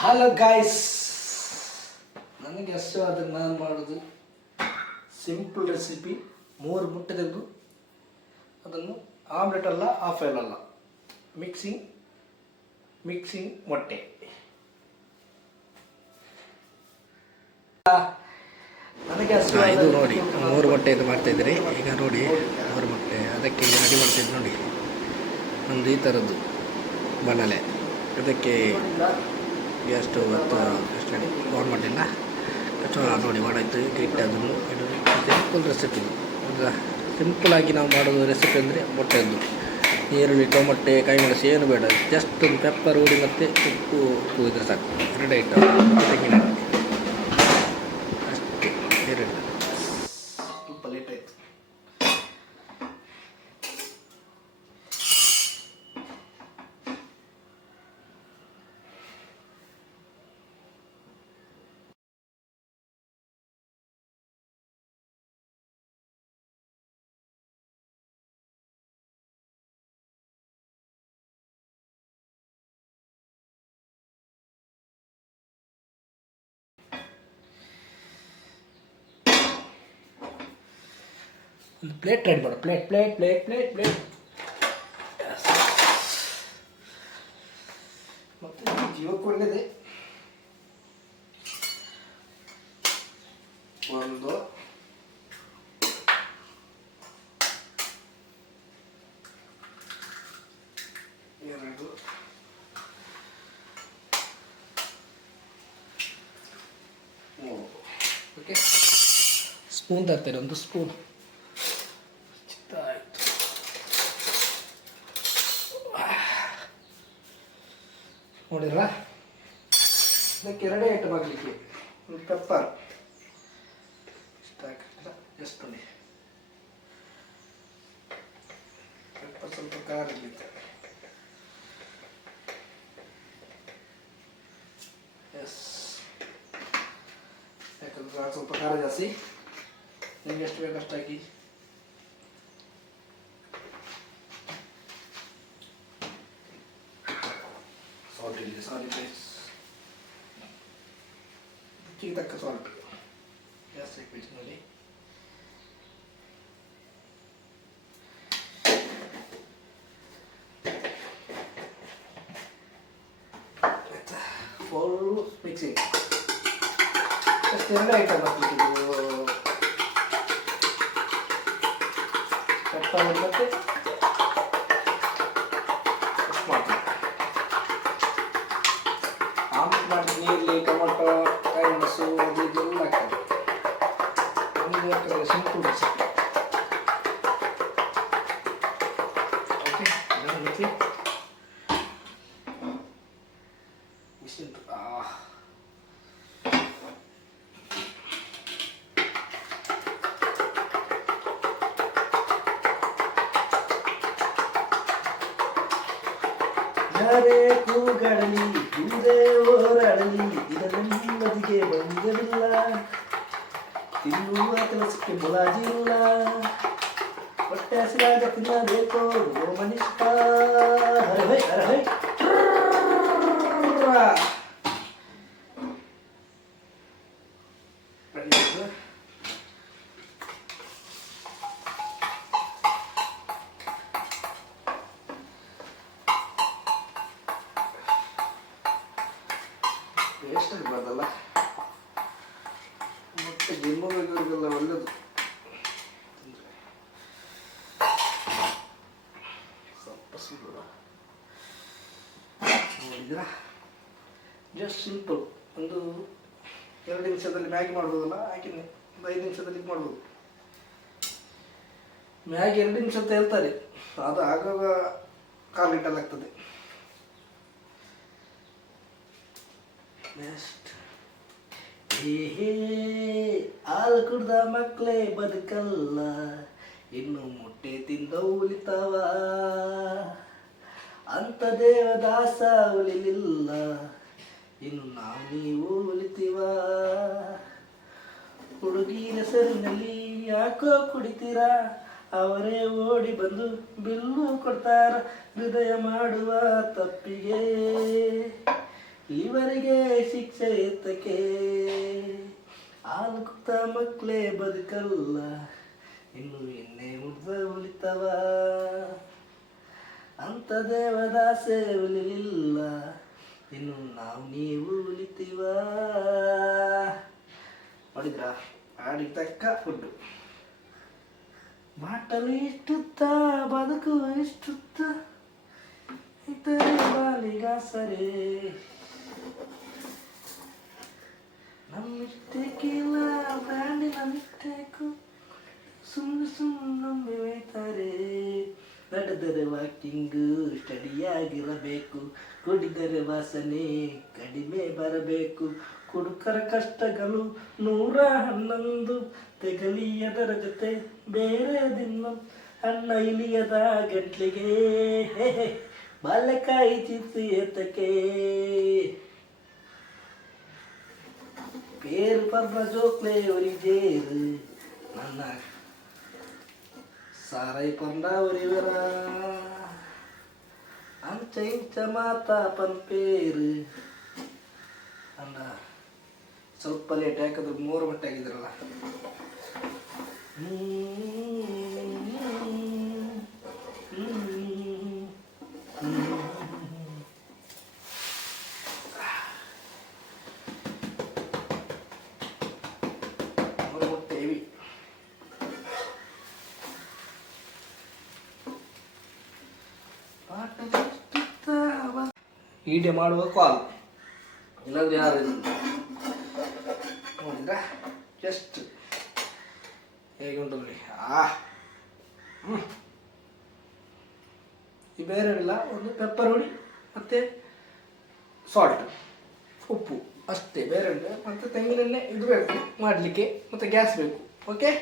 Hello guys, ನನಗೆ ಅಷ್ಟು ಅದನ್ನು ನಾನು ಮಾಡೋದು ಸಿಂಪಲ್ ರೆಸಿಪಿ. 3 ಮುಟ್ಟೆ ತೆಗೆದು ಅದನ್ನು ಆಮ್ಲೆಟ್ ಅಲ್ಲ, ಹಾಫ್ ಆಯಿಲ್ ಅಲ್ಲ, ಮಿಕ್ಸಿಂಗ್ ಮೊಟ್ಟೆ. ನನಗೆ ಅಷ್ಟು ಇದು ನೋಡಿ 3 ಮೊಟ್ಟೆ ಇದು ಮಾಡ್ತಾಯಿದ್ದೀರಿ. ಈಗ ನೋಡಿ 3 ಮೊಟ್ಟೆ ಅದಕ್ಕೆ ರೆಡಿ ಮಾಡ್ತಿದ್ದು ನೋಡಿ. ಒಂದು ಈ ಥರದ್ದು ಬಾಣಲೆ, ಅದಕ್ಕೆ ಎಷ್ಟು ಆನ್ ಮಾಡಿಲ್ಲ ನೋಡಿ ಮಾಡಾಯ್ತು. ಇಟ್ಟು ಅದನ್ನು ಸಿಂಪಲ್ ರೆಸಿಪಿ. ಸಿಂಪಲಾಗಿ ನಾವು ಮಾಡೋದು ರೆಸಿಪಿ ಅಂದರೆ ಮೊಟ್ಟೆದ್ದು ಈರುಳ್ಳಿ, ಟೊಮೊಟೆ, ಕಾಯಿಮೆಣಸು ಏನು ಬೇಡ, ಜಸ್ಟ್ ಒಂದು ಪೆಪ್ಪರ್ ಹುಡಿ ಮತ್ತು ಉಪ್ಪು ಇದ್ರೆ ಸಾಕು. 2 ಐಟಮ್, ತೆಂಗಿನ ಅಷ್ಟೇ, ಎರಡು. ಸ್ವಲ್ಪ ಲೇಟ್ ಆಯಿತು. ಒಂದು ಪ್ಲೇಟ್ ರೆಡಿ ಮಾಡು. ಪ್ಲೇಟ್ ಮತ್ತು ಜೀವಕ್ಕೆ ಒಳ್ಳೆಯದೇ. ಒಂದು ಎರಡು ಮೂರು. ಓಕೆ, ಸ್ಪೂನ್ ತರ್ತೇನೆ, ಒಂದು ಸ್ಪೂನ್. ನೋಡಿದ್ರ, ಇದಕ್ಕೆ 2 ಐಟಮ್ ಆಗಲಿಕ್ಕೆ. ಒಂದು ಪೆಪ್ಪರ್ ಇಷ್ಟ ಹಾಕಿದ್ರೆ ಎಷ್ಟು ನೋಡಿ, ಪೆಪ್ಪರ್ ಸ್ವಲ್ಪ ಖಾರ ಇರಲಿಕ್ಕೆ. ಎಸ್, ಯಾಕಂದ್ರೆ ಸ್ವಲ್ಪ ಖಾರ ಜಾಸ್ತಿ. ನಿಮ್ಗೆ ಎಷ್ಟು ಬೇಕು ಅಷ್ಟು ಹಾಕಿ. ಸಾಲ್ಟ್ ರುಚಿಗೆ ತಕ್ಕ ಸಾಲ್ಟ್ ಜಾಸ್ತಿ ಹಾಕಬೇಕು ನೋಡಿ. Full mixing. ಎಷ್ಟು 2 ಐಟಮ್ ಹಾಕಲಿಕ್ಕಿದ್ದು, ಪೆಪ್ಪರ್ ಮತ್ತು ಆಮ್ಲೆಟ್ ಮಾಡ್ತೀನಿ. ಇಲ್ಲಿ ಟೊಮೊಟೊ, ಕಾಯಿಮೆಣಸು ಅದು ಇದೆಲ್ಲ ಹಾಕ್ತಾರೆ. ಒಂದು ಯಾಕಂದರೆ ಸಿಂಪಲ್ ರೆಸಿಪಿ. ಓಕೆ, ಇದನ್ನು ಮಿಕ್ಸಿ ಮಿಷಿನ್. ಯಾರೇ ಕೂಗಾಡಲಿ, ಕೂರೇ ಹೋರಾಡಲಿ, ಇದರಲ್ಲಿ ನದಿಗೆ ಬಂದಿರಲಿಲ್ಲ, ತಿನ್ನುವ ಕೆಲಸಕ್ಕೆ ಮುಲಾಜಿ ಇಲ್ಲ, ಹೊಟ್ಟೆ ಹಸಿರಾಗ ತಿನ್ನಬೇಕು ಮನುಷ್ಯ. ಹರಹೈ ಹರಹೈ. ವೇಸ್ಟ್ ಆಗಬಾರ್ದಲ್ಲ, ಮತ್ತು ಜಿಮ್ಮವರಿಗೆಲ್ಲ ಒಳ್ಳೆಯದು. ಸ್ವಲ್ಪ ಸುಳ್ಳು ನೋಡಿದ್ರ, ಜಸ್ಟ್ ಸಿಂಪಲ್. ಒಂದು 2 ನಿಮಿಷದಲ್ಲಿ ಮ್ಯಾಗಿ ಮಾಡ್ಬೋದಲ್ಲ, ಹಾಕಿನಿ. ಒಂದು 5 ನಿಮಿಷದಲ್ಲಿ ಇದು ಮಾಡ್ಬೋದು. ಮ್ಯಾಗಿ 2 ನಿಮಿಷ ಅಂತ ಹೇಳ್ತಾರೆ, ಅದು ಆಗಾಗ 1/4 ಲೀಟರ್ ಆಗ್ತದೆ. ನೆಕ್ಸ್ಟ್, ಹೇ ಹಾಲು ಕುಡ್ದ ಮಕ್ಕಳೇ ಬದುಕಲ್ಲ, ಇನ್ನು ಮೊಟ್ಟೆ ತಿಂದ ಉಳಿತಾವ, ಅಂತ ದೇವದಾಸ ಉಳಿಲಿಲ್ಲ, ಇನ್ನು ನಾವು ನೀವು ಉಳಿತೀವ. ಹುಡುಗಿನ ಹೆಸರಿನಲ್ಲಿ ಯಾಕೋ ಕುಡಿತೀರಾ, ಅವರೇ ಓಡಿ ಬಂದು ಬಿಲ್ಲು ಕೊಡ್ತಾರ, ಹೃದಯ ಮಾಡುವ ತಪ್ಪಿಗೆ ಇವರಿಗೆ ಶಿಕ್ಷೆ ಎತ್ತಕ್ಕೆ ಹಾಲು ಕುತ್ತ ಮಕ್ಕಳೇ ಬದುಕಲ್ಲ ಇನ್ನು ಎಣ್ಣೆ ಮುಡ್ದ ಉಳಿತವ ಅಂತ ದೇವದಾಸೆ ಉಳಿಲಿಲ್ಲ ಇನ್ನು ನಾವು ನೀವು ಉಳಿತೀವ. ನೋಡಿದ್ರ ಹಾಡಿಗೆ ತಕ್ಕ ಫುಡ್ಡು. ಮಾಟಲು ಇಷ್ಟುತ್ತ ಬದುಕು ಇಷ್ಟುತ್ತ ಇತರೆ ಬಾಲಿಗಾಸರೆ ನಮ್ಮಿಷ್ಟಕ್ಕಿಲ್ಲ ಬ್ರ್ಯಾಂಡಿನ ಮಿಸ್ಟೇಕು ಸುಮ್ಮನೆ ನಂಬಿ ಹೋಯ್ತಾರೆ. ನಡೆದರೆ ವಾಕಿಂಗು ಸ್ಟಡಿಯಾಗಿರಬೇಕು, ಕುಡಿದರೆ ವಾಸನೆ ಕಡಿಮೆ ಬರಬೇಕು. ಕುಡುಕರ ಕಷ್ಟಗಳು 111 ತೆಗಲಿ ಅದರ ಜೊತೆ ಬೇರೆ ದಿನ ಅಣ್ಣ ಇಲಿಯದ ಗಂಟ್ಲಿಗೆ ಬಾಳೆಕಾಯಿ ಚಿಪ್ಸಿ ಎತ್ತಕ್ಕೆ പേര് പറഞ്ഞ ജോക്ലേ ഒരു ജേര് ನನ್ನ ಸಾರೈ ಪಂಡ ಒರಿವರ ಅಂಚ ಇಂಚ ಮಾತಾಪನ್ ಪೇರು ಅಣ್ಣ ಸ್ವಲ್ಪ ಲೇಟ್ ಯಾಕಂದ್ರೆ 3 ಗಂಟೆ ಆಗಿದ್ರಲ್ಲ. ಈಡೆ ಮಾಡುವ ಕಾಲ್ ಇಲ್ಲಾಂದ್ರೆ ಯಾರು ನೋಡಿದ್ರ ಜಸ್ಟ್ ಹೇಗೆ ಉಂಟು ನೋಡಿ. ಈ ಬೇರೆ ಇಲ್ಲ, ಒಂದು ಪೆಪ್ಪರ್ ಹುಡಿ ಮತ್ತು ಸಾಲ್ಟ್ ಉಪ್ಪು ಅಷ್ಟೇ, ಬೇರೆ ಉಂಟು. ಮತ್ತು ತೆಂಗಿನೆಣ್ಣೆ ಇದು ಬೇಕು ಮಾಡಲಿಕ್ಕೆ, ಮತ್ತು ಗ್ಯಾಸ್ ಬೇಕು. ಓಕೆ.